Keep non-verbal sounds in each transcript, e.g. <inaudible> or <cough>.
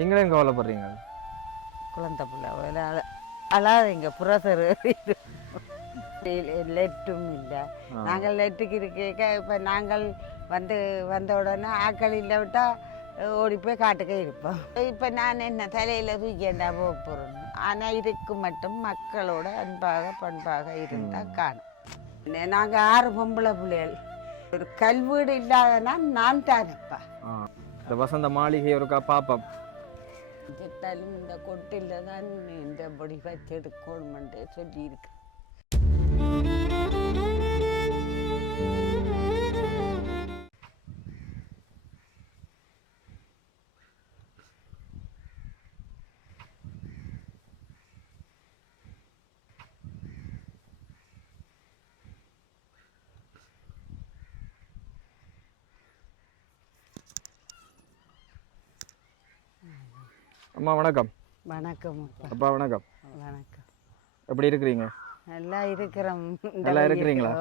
நீங்களும் கவலைப்படுறீங்க? குழந்தை பிள்ளை அழ அழாதீங்க புரசர். லெட்டும் இல்லை. நாங்கள் லெட்டுக்கு இருக்க இப்போ நாங்கள் வந்து வந்த உடனே ஆக்கள் இல்லை விட்டால் ஓடி போய் காட்டுக்கே இருப்போம். இப்போ நான் என்ன தலையில் தூக்கிண்டா போக போகிறோம் ஆனால் இதுக்கு மட்டும் மக்களோட அன்பாக பண்பாக இருந்தால் காணும். நாங்கள் ஆறு பொம்பளை பிள்ளைகள். ஒரு கல்வீடு இல்லாதனா நான் ஆ. இந்த வசந்த மாளிகை ஒருக்கா பாப்போம். செத்தாலும் இந்த கொட்டில் தான் இந்த பொடி வச்சு என்று சொல்லியிருக்கு. அம்மா வணக்கம். வணக்கம் அப்பா வணக்கம். வணக்கம். எப்படி இருக்கிறீங்க? நல்லா இருக்கிறோம். நல்லா. இருக்கிறீங்களா?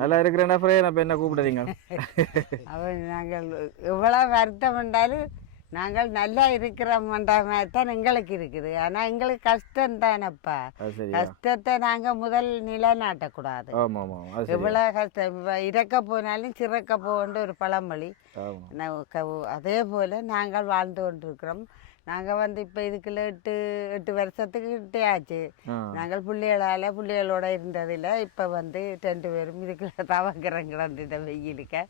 நல்லா இருக்கிறேன்னா நான் இப்போ என்ன கூப்பிடுறீங்க? <laughs> அவன் நாங்கள் எவ்வளவு வருத்தம் என்றாலும் நாங்கள் நல்லா இருக்கிறோம்ன்ற மாதிரி தான் எங்களுக்கு இருக்குது. ஆனா எங்களுக்கு கஷ்டம் தானப்பா. கஷ்டத்தை நாங்க முதல் நிலைநாட்டக்கூடாது. எவ்வளவு கஷ்டம்? இறக்க போனாலும் சிறக்க போன்ற ஒரு பழமொழி. அதே போல் நாங்கள் வாழ்ந்து கொண்டிருக்கிறோம். நாங்கள் வந்து இப்போ இதுக்குள்ள எட்டு எட்டு வருஷத்துக்கு கிட்டே ஆச்சு. நாங்கள் பிள்ளைகளால் பிள்ளைகளோட இருந்ததில்ல. இப்போ வந்து ரெண்டு பேரும் இதுக்குள்ள தவக்கிறோம் கிடந்து இந்த வெயிலுக்கு.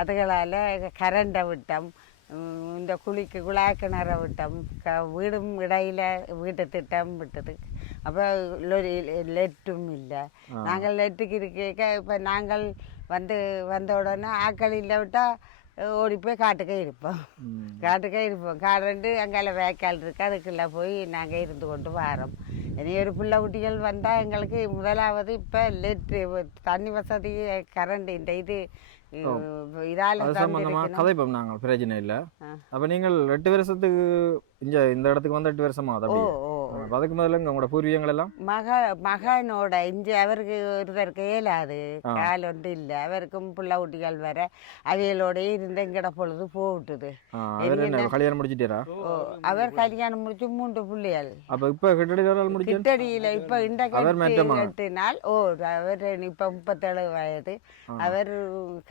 அதுகளால் கரண்டை விட்டோம் இந்த குளிக்கு குழாய் கிணற விட்டோம் க வீடும் இடையில வீட்டு திட்டம் விட்டது. அப்போ லெட்டும் இல்லை. நாங்கள் லெட்டுக்கு இருக்க இப்போ நாங்கள் வந்து வந்த உடனே ஆக்கள் இல்லை விட்டால் ஓடி போய் காட்டுக்கே இருப்போம். காட்டுக்கே இருப்போம். காடுண்டு அங்கால வேக்கால் இருக்கு. அதுக்குள்ளே போய் நாங்கள் இருந்து கொண்டு வரோம். இனி ஒரு பிள்ளை குட்டிகள் வந்தால் எங்களுக்கு முதலாவது இப்போ லெட்டு தண்ணி வசதி கரண்ட் இந்த இது இதால் கதைப்போம் நாங்கள் பிரச்சனை இல்லை. அப்போ நீங்கள் எட்டு வருஷத்துக்கு இந்த இடத்துக்கு வந்து எட்டு வருஷமா ஓ ஓ. அதுக்கு முதல்ல உங்களோட பூர்வீகங்கள் எல்லாம் மக மகனோட இஞ்சி அவருக்கு ஒருத்தருக்கு இயலாது கால் ஒன்று இல்லை. அவருக்கும் பிள்ளை குட்டிகள் வர அவைகளோட இருந்து எங்கட பொழுது என்ன கல்யாணம் முடிச்சிட்டீரா? அவர் கல்யாணம் முடிச்சு மூன்று பிள்ளைகள். அப்ப இப்ப கிட்டடியில் இப்போ இந்த அவர் கட்டு மேட்டமா? எட்டு நாள் ஓ அவர் இப்போ முப்பத்தேழு வயது. அவர்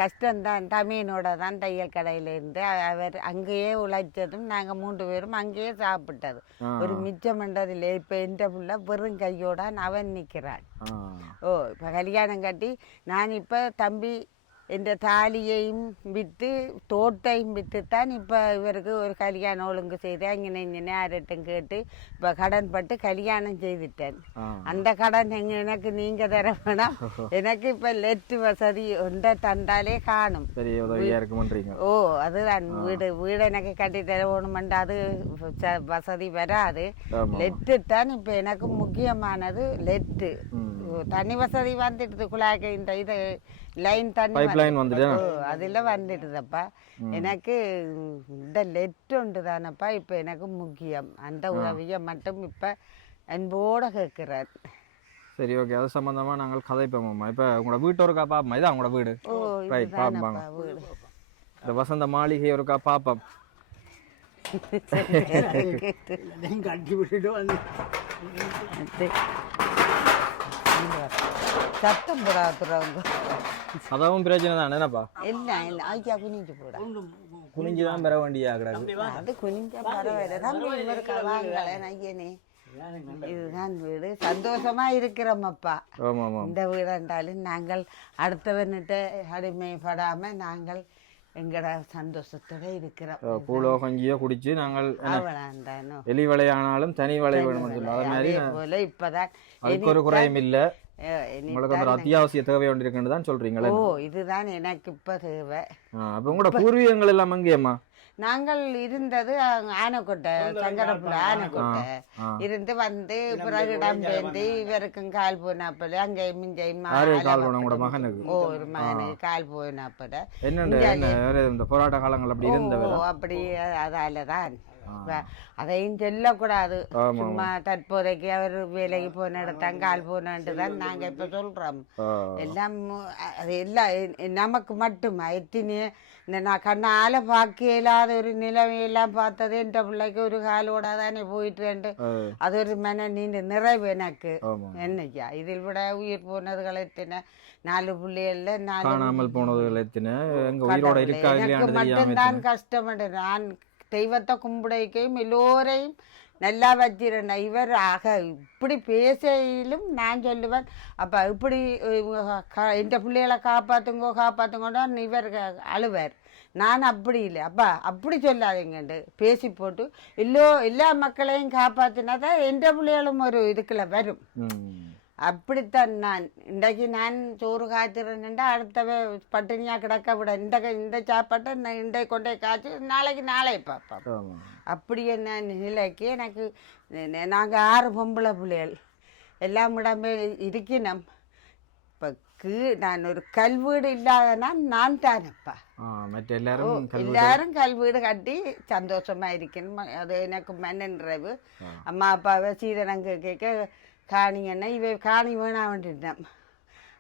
கஷ்டம்தான். தமிழனோட தான் தையல் கடையில் இருந்து அவர் அங்கேயே உழைச்சதும் நாங்கள் மூன்று பேரும் அங்கேயே சாப்பிட்டது. ஒரு மிச்சம் பண்ணதில்லை இப்போ எந்த புள்ள வெறும் கையோட அவன் நிற்கிறான் ஓ இப்போ கல்யாணம் கட்டி நான் இப்போ தம்பி இந்த தாலியையும் விற்று தோட்டையும் விற்று தான் இப்போ இவருக்கு ஒரு கல்யாணம் ஒழுங்கு செய்து அங்கே இங்கே யார்கிட்டும் கேட்டு இப்போ கடன் பட்டு கல்யாணம் செய்துட்டேன் அந்த கடன் எங்க எனக்கு நீங்க தர வேணாம். <laughs> எனக்கு இப்ப லெட்டு வசதி ஒன்றை தந்தாலே காணும். ஓ அதுதான். வீடு வீடு எனக்கு கட்டி தரணுமெண்டு அது வசதி வராது. லெட்டு தான் இப்ப எனக்கு முக்கியமானது லெட்டு. தண்ணி வசதி வந்துடுது குழாய்க்கு இந்த இது. லைன் தண்ணி பைப் லைன் வந்துட்டு ஓ அதில் வந்துடுதப்பா எனக்கு இந்த லெட் ஒன்று தானப்பா இப்போ எனக்கு முக்கியம் அந்த உதவியை மட்டும் இப்போ அன்போடு கேட்குறார் சரி ஓகே அது சம்பந்தமா நாங்கள் கதைப்போம்மா இப்ப உங்களோட வீட்டு ஒருக்கா பாப்போம் இதான் உங்களோட வீடு ரைட் பாப்பாங்க இந்த வசந்த மாளிகை ஒருக்கா பாப்போம். சத்தம் போடாதுறவங்க அதாவும் பிரச்சனை தான் என்னப்பா இல்லை இல்லை ஐயா குனிஞ்சு போடா குனிஞ்சு தான் பெற வேண்டிய கிடக்கு அது குனிஞ்சா பரவாயில்ல வாங்களேன் ஐயனே இதுதான் வீடு சந்தோஷமா இருக்கிறோம் அப்பா இந்த வீடாண்டாலும் நாங்கள் அடுத்தவன்கிட்ட அடிமைப்படாம நாங்கள் எங்கட சந்தோஷத்தோட இருக்கிறோம் பூலோகஞ்சியோ குடிச்சு நாங்கள் எலி வலையானாலும் தனி வேணும்னு சொல்லி. அது மாதிரி போல இப்பதான் அதுக்கு ஒரு குறையும் இல்ல. உங்களுக்கு ஒரு அத்தியாவசிய தேவை ஒன்று இருக்குன்னு தான் சொல்றீங்களே ஓ இதுதான் எனக்கு இப்ப தேவை. அப்ப உங்களோட பூர்வீகங்கள் எல்லாம் அங்கேயம்மா? நாங்கள் இருந்தது ஆனைக்கோட்டை சங்கரப்புல ஆனைக்கோட்டை. இருந்து வந்து பிறகு இடம்பெயர்ந்து இவருக்கும் கால் போனாப்பல அங்கே மிஞ்சையும் உங்களோட மகனுக்கு? ஓ ஒரு மகனுக்கு கால் போனாப்பல. என்ன போராட்ட காலங்கள் அப்படி அப்படி அதால தான் அதையும் சொல்லக்கூடாது சும்மா தற்போதைக்கு அவர் வேலைக்கு போன இடத்தான் கால் போனன்ட்டு தான் நாங்க இப்ப சொல்றோம். எல்லாம் அது எல்லாம் நமக்கு மட்டுமா எத்தனையோ இந்த நான் கண்ணால பார்க்க இயலாத ஒரு நிலைமையெல்லாம் பார்த்தது என் பிள்ளைக்கு ஒரு காலோட தானே போயிட்டு அது ஒரு மன நீண்ட நிறைவு எனக்கு. ஆமா என்னய்யா இதில் விட உயிர் போனதுகள் எத்தனை? நாலு பிள்ளைகள்ல நாலு போனதுகள் எத்தனை? எனக்கு மட்டும்தான் எத்தனை. கஷ்டப்பட்டு நான் தெய்வத்தை கும்பிடைக்கையும் எல்லோரையும் நல்லா வச்சிருந்தேன் இவர். ஆக இப்படி பேசையிலும் நான் சொல்லுவேன். அப்போ இப்படி இந்த பிள்ளைகளை காப்பாற்றுங்கோ காப்பாற்றுங்கோன்னு இவர் அழுவார். நான் அப்படி இல்லை. அப்பா அப்படி சொல்லாதீங்கண்டு பேசி போட்டு எல்லோ எல்லா மக்களையும் காப்பாற்றினா தான் எந்த பிள்ளைகளும் ஒரு இதுக்குள்ள வரும். அப்படித்தான் நான். இன்றைக்கு நான் சோறு காய்ச்சிருந்தா அடுத்தவ பட்டினியா கிடக்க விட இந்த இந்த சாப்பாட்டை நான் இன்றைக்கு கொண்டே காய்ச்சி நாளைக்கு நாளை பார்ப்போம். ஆமா. அப்படி என்ன நிலைக்கு எனக்கு நாங்கள் ஆறு பொம்பளை பிள்ளைகள். எல்லாம் இடமே இருக்கணும் இப்போ கீ நான் ஒரு கல்வீடு இல்லாதனா நான் தானப்பா. மற்ற எல்லாரும் எல்லாரும் கல்வீடு கட்டி சந்தோஷமா இருக்கணும். அது எனக்கு மன்னன்றது அம்மா அப்பாவை சீதனம் கேட்க காணிங்கன்னா இவ காணி வேணாம் வேண்டிட்டேன்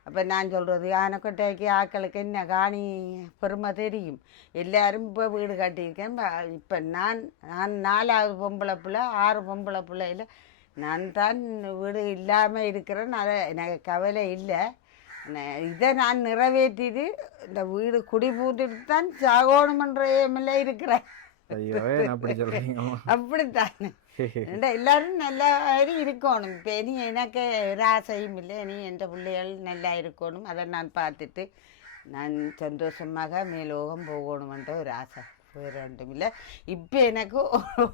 அப்போ நான் சொல்கிறது யானைக்கொட்டைக்கு ஆக்களுக்கு என்ன காணி பெருமை தெரியும்? எல்லாரும் இப்போ வீடு கட்டியிருக்கேன். இப்போ நான் நான் நாலாவது பொம்பளை பிள்ளை ஆறு பொம்பளை பிள்ளையில் நான் தான் வீடு இல்லாமல் இருக்கிறேன். அதை எனக்கு கவலை இல்லை. இதை நான் நிறைவேற்றிட்டு இந்த வீடு குடி பூத்துட்டு தான் சாகோணுமன்ற எம்எல்ஏ இருக்கிறேன். அப்படித்தான். எல்லாரும் நல்லா இருக்கணும். இப்போ இனி எனக்கு ராசையும் இல்லை. இனி எந்த பிள்ளைகள் நல்லா இருக்கணும். அதை நான் பார்த்துட்டு நான் சந்தோஷமாக மேலோகம் போகணுமென்ற ஒரு ஆசை. வேறு ஒன்றும் இல்லை இப்போ எனக்கு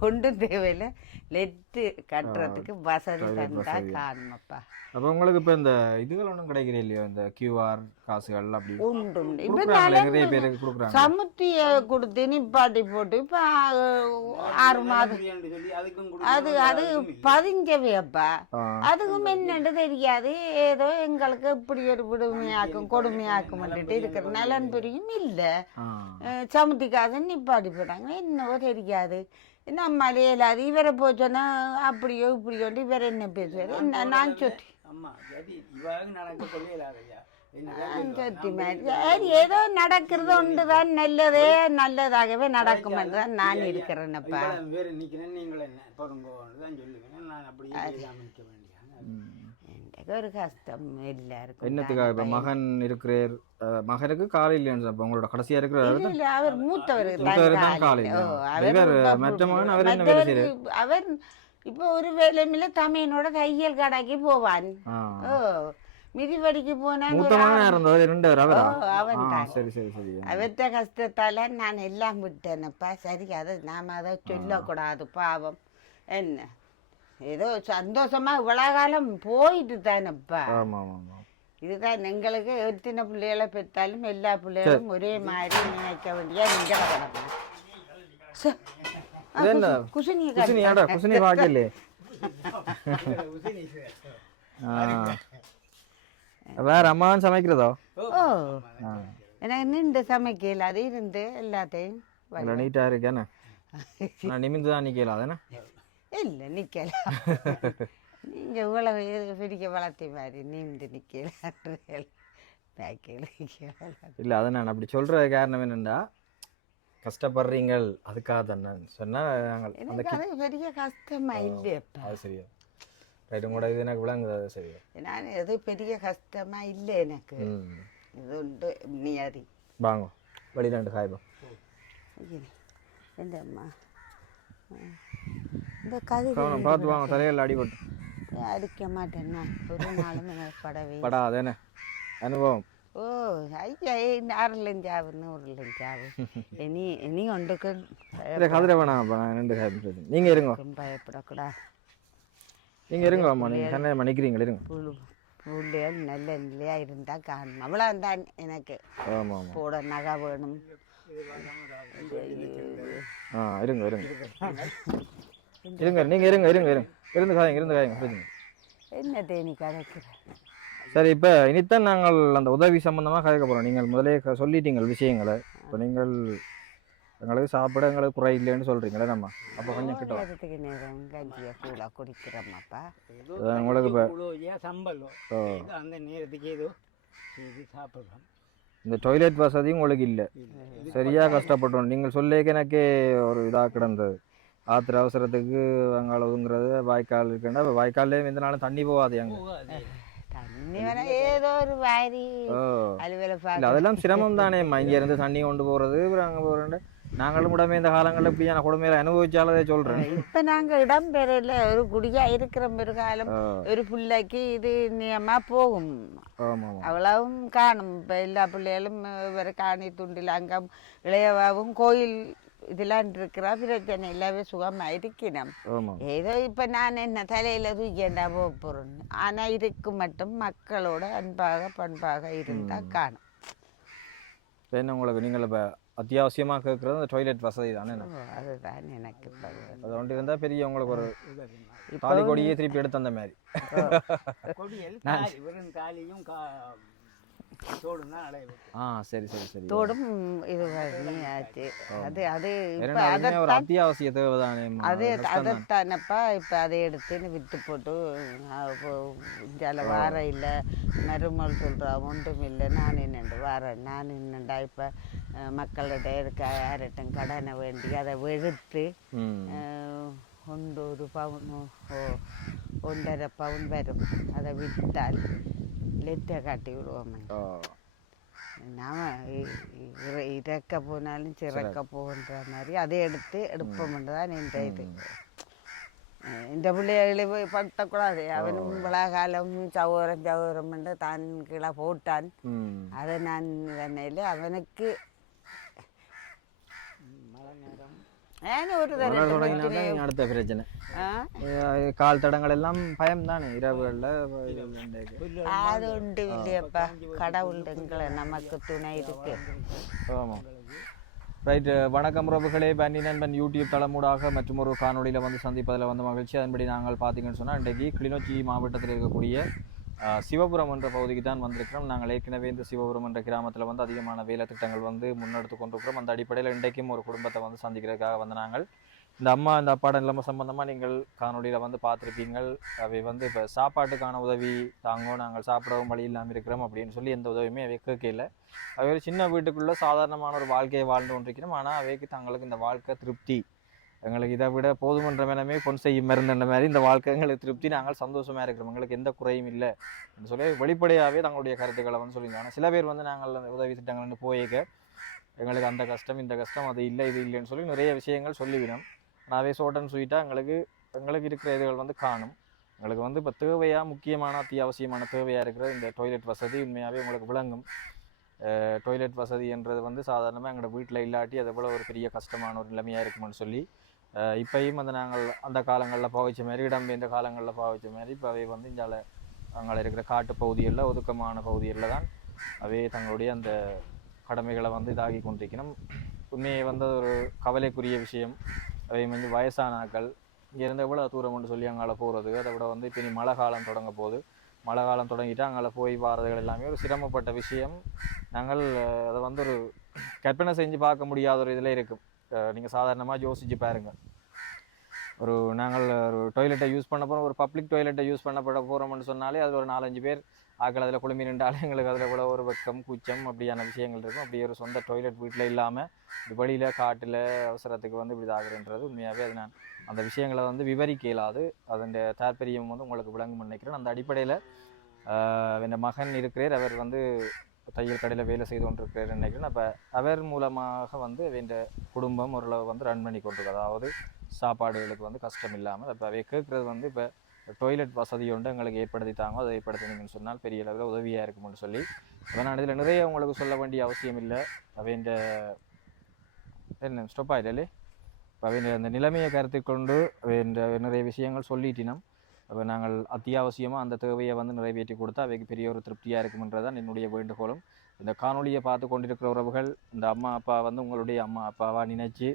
ஒன்றும் தேவையில்லை. லெட்டு கட்டுறதுக்கு வசதி தந்தா காணுமப்பா அப்ப உங்களுக்கு இப்ப இந்த இதுகள் ஒன்றும் கிடைக்கிறே இல்லையோ? இந்த கியூஆர் காசுகள் அப்படி உண்டு நிறைய பேருக்கு கொடுக்குறாங்க சமுத்திய கொடுத்து நிப்பாட்டி போட்டு இப்போ ஆறு மாதம் அது அது பதிஞ்சவே அப்பா. ஆ, அதுக்கும் என்னன்னு தெரியாது. ஏதோ எங்களுக்கு இப்படி ஒரு விடுமையாக்கும் கொடுமையாக்கும் இருக்கிற நலன் புரியும் இல்லை. ஆ. சமுத்திக்காக நிப்பாட்டி போட்டாங்க. என்னவோ தெரியாது. நம்மளால இயலாது இவரை போச்சோன்னா அப்படியோ இப்படியோண்டு இவர் என்ன பேசுவார்? என்ன நான் சொத்தி ஏதோ நடக்கிறது ஒன்று தான். நல்லதே நல்லதாகவே நடக்கும் என்று தான் நான் இருக்கிறேன்னப்பா எனக்கு ஒரு கஷ்டம் எல்லாருக்கும் என்னத்துக்காக இப்ப மகன் இருக்கிறார்? மகனுக்கு கால் இல்லையான்னு அப்ப உங்களோட கடைசியா இருக்கிற இல்ல, இல்ல, அவர் மூத்தவர் தான். காலையில. அவர் மற்ற மகன். அவர் என்ன வேலை மற்றவர் அவர் இப்போ ஒரு வேலைமில்ல தமையனோட தையல் கடைக்கு போவான். ஓ மிதிவடிக்கு போனான் அவர்த்த கஷ்டத்தால நான் எல்லாம் விட்டேனப்பா. சரி அதை நாம அதை சொல்லக்கூடாது பாவம். என்ன? ஏதோ சந்தோஷமா இவ்வளோ காலம் போயிட்டு தானப்பா. இதுதான் எங்களுக்கு எத்தனை பிள்ளைகளை பெற்றாலும் எல்லா பிள்ளைகளும் ஒரே மாதிரி நினைக்க வேண்டிய நீங்க இது என்ன? குசினி குசினி பாக்கல வேற அம்மாவும் சமைக்கிறதோ? ஓ. எனக்கு நின்று சமைக்கல அது இருந்து எல்லாத்தையும் நீட்டா இருக்கேன்னு. நான் நிமிந்து தான் நிக்கல அதானே இல்லை நிக்கல. நீங்க இவ்வளவு பிடிக்க வளர்த்தி மாதிரி நீந்து நிக்கல இல்ல அதை நான் அப்படி சொல்ற காரணம் என்னன்னா கஷ்டப்படுறீங்கள் அதுக்காக தானே சொன்னா நாங்கள். அந்த பெரிய கஷ்டமா இல்லையப்பா அது சரியா. ரைட்டு கூட இது எனக்கு விளங்குது அது சரியா. நான் எது பெரிய கஷ்டமா இல்லை எனக்கு. இது உண்டு நியதி வாங்க வெளியில ரெண்டு காய்பம் என்னம்மா இந்த கதை கவனம் பார்த்து வாங்க தலையில் அடிபட்டு அடிக்க மாட்டேன்னா ஒரு நாளும் எனக்கு படவே படா அதானே அனுபவம்? ஓ ஐயா ஆறுலஞ்சாவு நூறுலஞ்சாவு இனி இனி ஒன்றுக்கு இல்லை கதிரை வேணாம் அப்போ நான் ரெண்டு காய்ப்பு நீங்கள் இருங்க. பயப்படக்கூடாது. நீங்கள் இருங்க அம்மா நீங்கள் கண்ணாயம்மா நிற்கிறீங்க இருங்க. புழு புள்ளைகள் நல்ல நிலையாக இருந்தால் காணும். அவ்வளோதான் எனக்கு. ஆமாம் ஆமாம் போட நகை வேணும். ஆ இருங்க இருங்க. இருங்க நீங்கள் இருங்க இருங்க இருங்க. இருந்து காயங்க இருந்து காயங்க புரிஞ்சுங்க என்ன தேனி கதைக்கிற? சரி இப்போ இனித்தான் நாங்கள் அந்த உதவி சம்பந்தமாக கதைக்க போகிறோம் நீங்கள் முதலே க- சொல்லிட்டீங்கள் விஷயங்களை. இப்போ நீங்கள் எங்களுக்கு சாப்பிட எங்களுக்கு குறை இல்லைன்னு சொல்கிறீங்களே நம்ம. அப்போ கொஞ்சம் கிட்ட. நேரத்துக்கு நேரம்? கஞ்சியை குடிக்கிறோமாப்பா உங்களுக்கு இப்ப- சம்பளம் அந்த நேரத்துக்கு ஏதோ இது சாப்பிட்றோம். இந்த டாய்லெட் வசதி உங்களுக்கு இல்லை. சரியாக கஷ்டப்பட்டோம். நீங்கள் சொல்லிக்க எனக்கே ஒரு இதாக கிடந்தது. ஆத்திர அவசரத்துக்கு அங்கால ஒதுங்குறது வாய்க்கால் இருக்குன்னா அப்ப வாய்க்கால்லே எந்த நாளும் தண்ணி போகாது அங்கே. போகாது. தண்ணி வர ஏதோ ஒரு வாரி ஓ. அலுவலை இல்லை பார்க்க அதெல்லாம் சிரமம் தானேம்மா இங்கேருந்து தண்ணி கொண்டு போகிறது அப்புறம் அங்கே போகிறேன் நாங்களும் உடனே இந்த காலங்களில் இப்படியான கொடுமையில அனுபவிச்சாலதே சொல்கிறேன் இப்ப நாங்க இடம் பெறல. ஒரு குடியா இருக்கிற ஒரு காலம் ஒரு பிள்ளைக்கு இது நியமா போகும். அவ்வளவும் காணும். இப்ப எல்லா பிள்ளைகளும் வேற காணி துண்டில் அங்கம் இளையவாவும் கோயில் இதெல்லாம் இருக்கிறா பிரச்சனை இல்லாவே சுகமா இருக்கணும் ஏதோ இப்ப நான் என்ன தலையில தூக்கிண்டா போக போறேன் ஆனா இதுக்கு மட்டும் மக்களோட அன்பாக பண்பாக இருந்தா காணும் என்ன உங்களுக்கு நீங்கள் இப்போ அத்தியாவசியமாக கேட்குறது அந்த டாய்லெட் வசதி தானே அதுதான் எனக்கு அது ஒன்று இருந்தால் பெரிய உங்களுக்கு ஒரு தாலி கொடியே திருப்பி எடுத்து அந்த மாதிரி ஆ சரி சரி சரி. தோடும் இது ஆச்சு அது அது இப்ப இரண்டாவதுமே ஒரு அத்தியாவசிய தேவை தானே அது அதைத்தானப்பா இப்போ அதை எடுத்துன்னு விற்று போட்டு இந்தியாவில் வார இல்லை மருமல் சொல்கிறா ஒன்றும் இல்லை நான் என்னண்டு வாரேன் நான் என்னண்டா இப்போ மக்கள்கிட்ட இருக்க யார்கிட்டும் கடனை வேண்டி அதை வெளுத்து ஒன்று ஒரு பவுன் ஓ ஒன்றரை பவுன் வரும். அதை விற்றால் லெட்டை காட்டி விடுவோம் நாம இறக்க போனாலும் சிறக்க போகின்ற மாதிரி அதை எடுத்து எடுப்போம்னு தான் இந்த இது. இந்த பிள்ளைகளை போய் படுத்தக்கூடாது. அவனும் காலம் சகோதரம் சகோதரம் என்று தான் கீழே போட்டான். அதை நான் தண்ணையில் அவனுக்கு மழை நேரம் ஏன்னு ஒரு மழை தடவை தொடங்கினா தான் இங்க அடுத்த பிரச்சனை. கால் தடங்கள் எல்லாம் பயம் தானே இரவுகளில் அது உண்டு இல்லையப்பா கடவுள் எங்களை நமக்கு துணை இருக்கு. ஆமாம் ரைட் வணக்கம் உறவுகளே. பன்னி நண்பன் யூடியூப் தளமூடாக மற்றும் ஒரு காணொளியில் வந்து சந்திப்பதில் வந்து மகிழ்ச்சி. அதன்படி நாங்கள் பார்த்தீங்கன்னு சொன்னால் இன்றைக்கு கிளிநொச்சி மாவட்டத்தில் இருக்கக்கூடிய சிவபுரம் என்ற பகுதிக்கு தான் வந்திருக்கிறோம். நாங்கள் ஏற்கனவே இந்த சிவபுரம் என்ற கிராமத்தில் வந்து அதிகமான வேலை திட்டங்கள் வந்து முன்னெடுத்து கொண்டிருக்கிறோம். அந்த அடிப்படையில் இன்றைக்கும் ஒரு குடும்பத்தை வந்து சந்திக்கிறதுக்காக வந்து நாங்கள் இந்த அம்மா இந்த அப்பாட நிலைமை சம்பந்தமாக நீங்கள் காணொளியில் வந்து பார்த்துருப்பீங்கள் அவை வந்து இப்போ சாப்பாட்டுக்கான உதவி தாங்கோ நாங்கள் சாப்பிடவும் வழி இல்லாமல் இருக்கிறோம் அப்படின்னு சொல்லி எந்த உதவியுமே அவை கேட்கல அவை ஒரு சின்ன வீட்டுக்குள்ளே சாதாரணமான ஒரு வாழ்க்கையை வாழ்ந்து கொண்டிருக்கிறோம். ஆனால் அவைக்கு தங்களுக்கு இந்த வாழ்க்கை திருப்தி எங்களுக்கு இதை விட போதுமன்ற மேலமே பொன் செய்யும் மருந்துன்ற மாதிரி இந்த வாழ்க்கை எங்களுக்கு திருப்தி நாங்கள் சந்தோஷமாக இருக்கிறோம். எங்களுக்கு எந்த குறையும் இல்லை அப்படின்னு சொல்லி வெளிப்படையாகவே தங்களுடைய கருத்துக்களை வந்து சொல்லியிருந்தாங்க. சில பேர் வந்து நாங்கள் உதவி திட்டங்கள்னு போயிக்க எங்களுக்கு அந்த கஷ்டம் இந்த கஷ்டம் அது இல்லை இது இல்லைன்னு சொல்லி நிறைய விஷயங்கள் சொல்லிவிடும். நாவே ஷார்ட் அண்ட் ஸ்வீட்டாக எங்களுக்கு எங்களுக்கு இருக்கிற இதுகள் வந்து காணும். எங்களுக்கு வந்து இப்போ தேவையாக முக்கியமான அத்தியாவசியமான தேவையாக இருக்கிற இந்த டாய்லெட் வசதி உண்மையாகவே உங்களுக்கு விளங்கும். டாய்லெட் வசதி என்றது வந்து சாதாரணமாக எங்களோட வீட்டில் இல்லாட்டி அது போல ஒரு பெரிய கஷ்டமான ஒரு நிலைமையாக இருக்குமான்னு சொல்லி இப்பயும் வந்து நாங்கள் அந்த காலங்களில் பாவிச்ச மாதிரி இடம்பெயர்ந்த காலங்களில் பாவிச்ச மாதிரி இப்போ அவை வந்து இங்கால அங்கே இருக்கிற காட்டு பகுதிகளில் ஒதுக்கமான பகுதிகளில் தான் அவை தங்களுடைய அந்த கடமைகளை வந்து இதாகி கொண்டிருக்கணும். உண்மையை வந்து ஒரு கவலைக்குரிய விஷயம். அவை வந்து வயசானாக்கள் இங்கேருந்து எவ்வளோ தூரம்னு சொல்லி அங்கால போகிறது அதை விட வந்து இப்போ இனி மழை காலம் தொடங்க போகுது. மழை காலம் தொடங்கிட்டு அங்கே போய் வாரதுகள் எல்லாமே ஒரு சிரமப்பட்ட விஷயம். நாங்கள் அதை வந்து ஒரு கற்பனை செஞ்சு பார்க்க முடியாத ஒரு இதில் இருக்கும். நீங்கள் சாதாரணமாக யோசிச்சு பாருங்கள் ஒரு நாங்கள் ஒரு டொய்லெட்டை யூஸ் பண்ண போகிறோம் ஒரு பப்ளிக் டொய்லெட்டை யூஸ் பண்ணப்பட போகிறோம்னு சொன்னாலே அது ஒரு நாலஞ்சு பேர் ஆக்கள் அதில் குழுமி நின்றாலே எங்களுக்கு அதில் கூட ஒரு வெக்கம் கூச்சம் அப்படியான விஷயங்கள் இருக்கும். அப்படி ஒரு சொந்த டொய்லெட் வீட்டில் இல்லாமல் இப்படி காட்டில் அவசரத்துக்கு வந்து இப்படி ஆகுறன்றது உண்மையாகவே அது நான் அந்த விஷயங்களை வந்து விவரிக்க இயலாது. அதன் தாற்பயம் வந்து உங்களுக்கு விளங்கும் நினைக்கிறேன். அந்த அடிப்படையில் என் மகன் இருக்கிறார். அவர் வந்து தையல் கடையில் வேலை செய்து கொண்டிருக்கிறார் நினைக்கிறேன் அப்போ அவர் மூலமாக வந்து இந்த குடும்பம் ஓரளவு வந்து ரன் பண்ணி கொண்டிருக்கு. அதாவது சாப்பாடுகளுக்கு வந்து கஷ்டம் இல்லாமல் இப்போ அவை கேட்குறது வந்து இப்போ டொய்லெட் வசதி ஒன்று எங்களுக்கு ஏற்படுத்தி தாங்க அதை ஏற்படுத்தினீங்கன்னு சொன்னால் பெரிய அளவில் உதவியாக இருக்கும்னு சொல்லி. அதனால் இதில் நிறைய உங்களுக்கு சொல்ல வேண்டிய அவசியம் இல்லை. அவையின் என்ன ஸ்டொப் ஆயிடலே இப்போ அவையின் அந்த நிலைமையை கருத்தில் கொண்டு நிறைய விஷயங்கள் சொல்லிட்டினோம். அப்போ நாங்கள் அத்தியாவசியமாக அந்த தேவையை வந்து நிறைவேற்றி கொடுத்தா அவைக்கு பெரிய ஒரு திருப்தியாக இருக்கும்ன்றது தான் என்னுடைய வேண்டுகோளும். இந்த காணொளியை பார்த்து கொண்டிருக்கிற உறவுகள் இந்த அம்மா அப்பா வந்து உங்களுடைய அம்மா அப்பாவாக நினைச்சு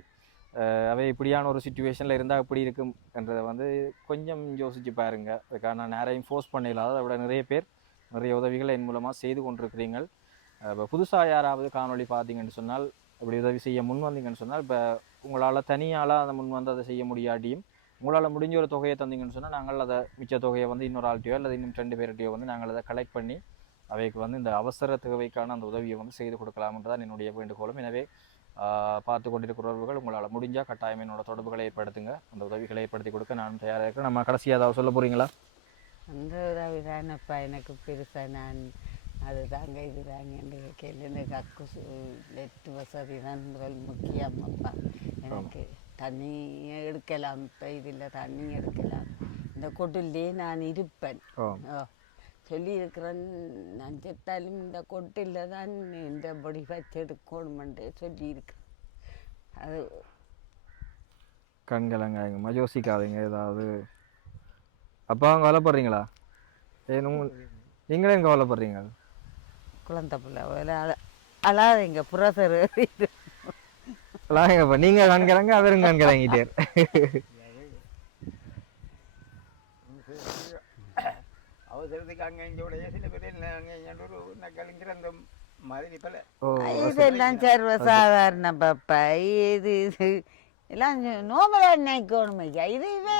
அவை இப்படியான ஒரு சுச்சுவேஷனில் இருந்தால் எப்படி இருக்கும் என்றதை வந்து கொஞ்சம் யோசித்து பாருங்க. அதுக்காக நான் நேரையும் ஃபோர்ஸ் பண்ணல அதை விட நிறைய பேர் நிறைய உதவிகளை என் மூலமாக செய்து கொண்டிருக்கிறீங்கள். இப்போ புதுசாக யாராவது காணொளி பார்த்தீங்கன்னு சொன்னால் அப்படி உதவி செய்ய முன் வந்தீங்கன்னு சொன்னால் இப்போ உங்களால் தனியால் அந்த முன் வந்து அதை செய்ய முடியாட்டியும் உங்களால் முடிஞ்ச ஒரு தொகையை தந்தீங்கன்னு சொன்னால் நாங்கள் அதை மிச்ச தொகையை வந்து இன்னொரு ஆள்கிட்டயோ அல்லது இன்னும் ரெண்டு பேர்கிட்டயோ வந்து நாங்கள் அதை கலெக்ட் பண்ணி அவைக்கு வந்து இந்த அவசர தேவைக்கான அந்த உதவியை வந்து செய்து கொடுக்கலாம்ன்றதான் என்னுடைய வேண்டுகோளும். எனவே பார்த்து கொண்டிருக்கிறவர்கள் உங்களால் முடிஞ்சால் கட்டாயம் என்னோட தொடர்புகளை ஏற்படுத்துங்க. அந்த உதவிகளை ஏற்படுத்தி கொடுக்க நான் தயாராக இருக்கிறேன். நம்ம கடைசியாக ஏதாவது சொல்ல போகிறீங்களா அந்த உதவி தானப்பா எனக்கு பெருசாக நான் அது தாங்க இது தாங்க கேள்வி எனக்கு அக்கு லெட்டு வசதி தான் முதல் முக்கியம் அப்பா எனக்கு தண்ணி எடுக்கலாம் இப்போ இதில் தண்ணி எடுக்கலாம். இந்த கொட்டிலே நான் இருப்பேன். சொல்லியிருக்கிறேன் நான் செத்தாலும் இந்த கொட்டில் தான் இந்த படி வச்செடுக்கணுமென்று சொல்லியிருக்கிறேன். அது கண்கலங்காயங்கம்மா யோசிக்காதீங்க ஏதாவது. அப்பா கவலைப்படுறீங்களா? ஏன் உங்க நீங்களே கவலைப்படுறீங்க குழந்தை பிள்ளை. அழ அழாதீங்க புரசர். லாங்கப்பா நீங்க கண்கலங்க அவரும் கண்கலங்கிட்டே அவசரத்துக்கு அங்கே இங்கே உடைய சில பேர் அங்கே ஒரு நக்கலுங்கிற அந்த மாதிரி பல ஓ இதெல்லாம் சர்வ சாதாரண பாப்பா இது இது எல்லாம் நோமலா நினைக்கணும் ஐயா இது இதே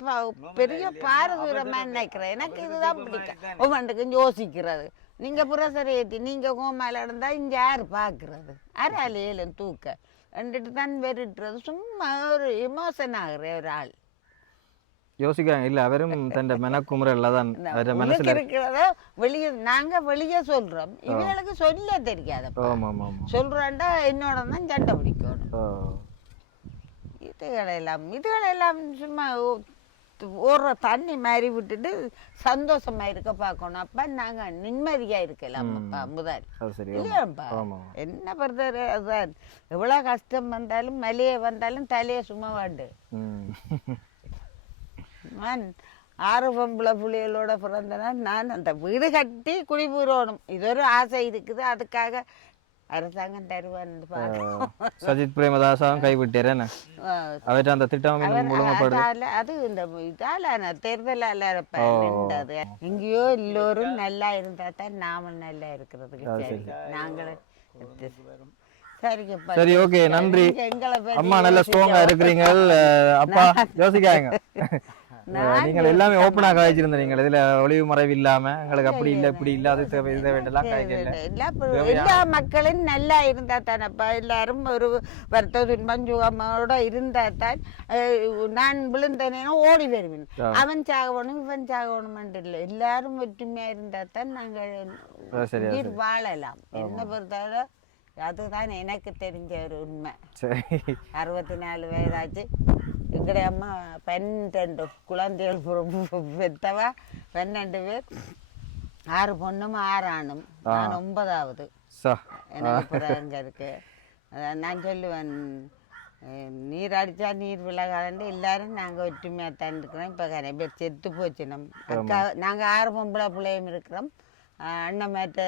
ப- பெரிய பாரதூரமா நினைக்கிறேன். எனக்கு இதுதான் பிடிக்கும். ஒவ்வொன்றுக்கும் யோசிக்கிறது. நீங்க புரசரை ஏற்றி நீங்க கோமால இருந்தா இங்க யாரு பாக்குறது? யாரால ஏழும் தூக்க? ரெண்டுட்டு தான் வெறிட்டுறது. சும்மா ஒரு எமோஷன் ஆகுற ஒரு ஆள். யோசிக்கிறாங்க இல்ல அவரும் தன் மெனக்குமுறையில் தான். அவர மனசுல இருக்கிறத வெளியே நாங்க வெளியே சொல்றோம். இவங்களுக்கு சொல்ல ஆமா சொல்றாண்டா என்னோட தான் சண்டை பிடிக்கணும். இதுகளெல்லாம் இதுகளெல்லாம் சும்மா ஓடுற தண்ணி மாதிரி விட்டுட்டு சந்தோஷமா இருக்க பார்க்கணும். அப்ப நாங்க நிம்மதியா இருக்கலாம். அப்பா முதல் இல்லையாப்பா? என்ன பொறுத்தவரை அதுதான் எவ்வளவு கஷ்டம் வந்தாலும் மலையே வந்தாலும் தலையை சும்மா வாண்டு. நான் ஆறு பொம்பளை புள்ளிகளோட பிறந்தனா நான் அந்த வீடு கட்டி குடிபுறணும் இது ஒரு ஆசை இருக்குது. அதுக்காக அரசாங்கம் தருவான்னு சஜித் பிரேமதாசாவும் கைவிட்டார் என்ன அவர்கிட்ட அந்த திட்டம் அது இந்த இதால தேர்தலால நின்றது எங்கேயோ எல்லோரும் நல்லா இருந்தா தான் நாமும் நல்லா இருக்கிறதுக்கு சரி நாங்களே சரிங்கப்பா சரி ஓகே நன்றி அம்மா நல்ல ஸ்ட்ராங்கா இருக்கிறீங்க அப்பா யோசிக்காங்க நீங்கள் எல்லாமே ஓப்பனா காய்ச்சிருந்த நீங்கள். இதுல ஒளிவு மறைவு இல்லாம எங்களுக்கு அப்படி இல்ல இப்படி இல்ல அது தேவை இது காய்க்கல எல்லா மக்களும் நல்லா இருந்தா தானப்பா. எல்லாரும் ஒரு வருத்த துன்பம் சுகமோட இருந்தா தான் நான் விழுந்தனேன்னா ஓடி வருவேன். அவன் சாகணும் இவன் சாகணும் இல்லை. எல்லாரும் ஒற்றுமையா இருந்தா தான் நாங்கள் வாழலாம். என்ன பொறுத்தவரை அதுதான் எனக்கு தெரிஞ்ச ஒரு உண்மை. அறுபத்தி நாலு வயதாச்சு. எங்களுடைய அம்மா பன்னெண்டு குழந்தைகள் பெத்தவா. பன்னெண்டு பேர். ஆறு பொண்ணும் ஆறு ஆணும். நான் ஒன்பதாவது. எனக்கு பிறங்க இருக்கு. நான் சொல்லுவேன் நீர் அடிச்சா நீர் விலகாதுன்னு எல்லாரும் நாங்கள் ஒற்றுமையாக தான் இருக்கிறோம். இப்போ நிறைய பேர் செத்து போச்சு நம். அக்கா நாங்கள் ஆறு பொம்பளை பிள்ளையும் இருக்கிறோம். அண்ணன் மற்ற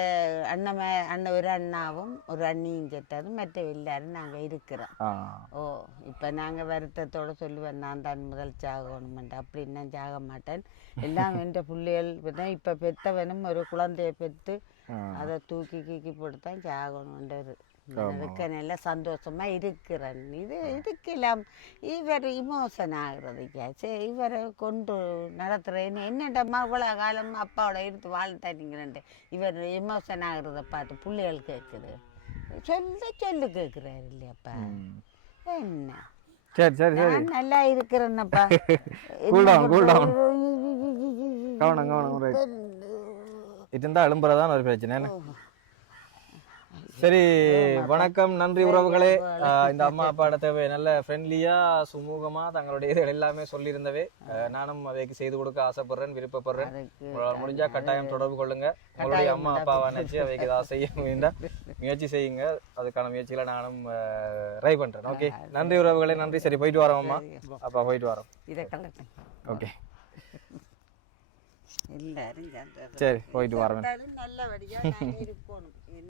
அண்ணன் மே- அண்ணன் ஒரு அண்ணாவும் ஒரு அண்ணியும் செத்ததும் மற்ற எல்லாரும் நாங்கள் இருக்கிறோம். ஓ இப்போ நாங்கள் வருத்தத்தோட சொல்லுவேன் நான் தான் முதல் சாகணுமெண்டு அப்படி நான் சாக மாட்டேன். எல்லாம் என்ற பிள்ளைகள் தான் இப்போ பெத்தவனும் ஒரு குழந்தைய பெற்று. அதை தூக்கி கீக்கி போட்டு தான் சாகணுன்றது இருக்க நல்ல சந்தோஷமா இருக்கிறேன். இது இதுக்கெல்லாம் இவர் இமோஷன் ஆகுறதுக்கா. சரி இவரை கொண்டு நடத்துறேன்னு என்னடம்மா இவ்வளோ காலம் அப்பாவோட இருந்து வாழ்த்தாட்டீங்களேன்ட்டு இவர் இமோஷன் ஆகுறத பார்த்து பிள்ளைகள் கேட்குது. சொல்ல சொல்லு கேட்குறாரு இல்லையாப்பா. என்ன? சரி சரி சரி. நல்லா இருக்கிறேன்னப்பா. <laughs> Cool down. கவனம் கவனம் ரைட் இருந்தா எழும்புறதான் ஒரு பிரச்சனை? சரி வணக்கம் நன்றி உறவுகளே. இந்த அம்மா அப்பாட தேவை. நல்ல ஃப்ரெண்ட்லியா சுமூகமா தங்களுடைய இது எல்லாமே சொல்லியிருந்தவே. நானும் அதைக்கு செய்து கொடுக்க ஆசைப்படுறேன் விருப்பப்படுறேன். முடிஞ்சா கட்டாயம் தொடர்பு கொள்ளுங்க. உங்களுடைய அம்மா அப்பாவை நினைச்சு அவைக்கு ஏதாவது செய்ய முடிந்தா முயற்சி செய்யுங்க. அதுக்கான முயற்சியில நானும் ட்ரை பண்றேன். ஓகே நன்றி உறவுகளே நன்றி. சரி போயிட்டு வரோம் அம்மா. அப்பா போயிட்டு வரோம். ஓகே எல்லாரும் சந்தோஷம் சரி போயிட்டு வரேன். நல்லபடியா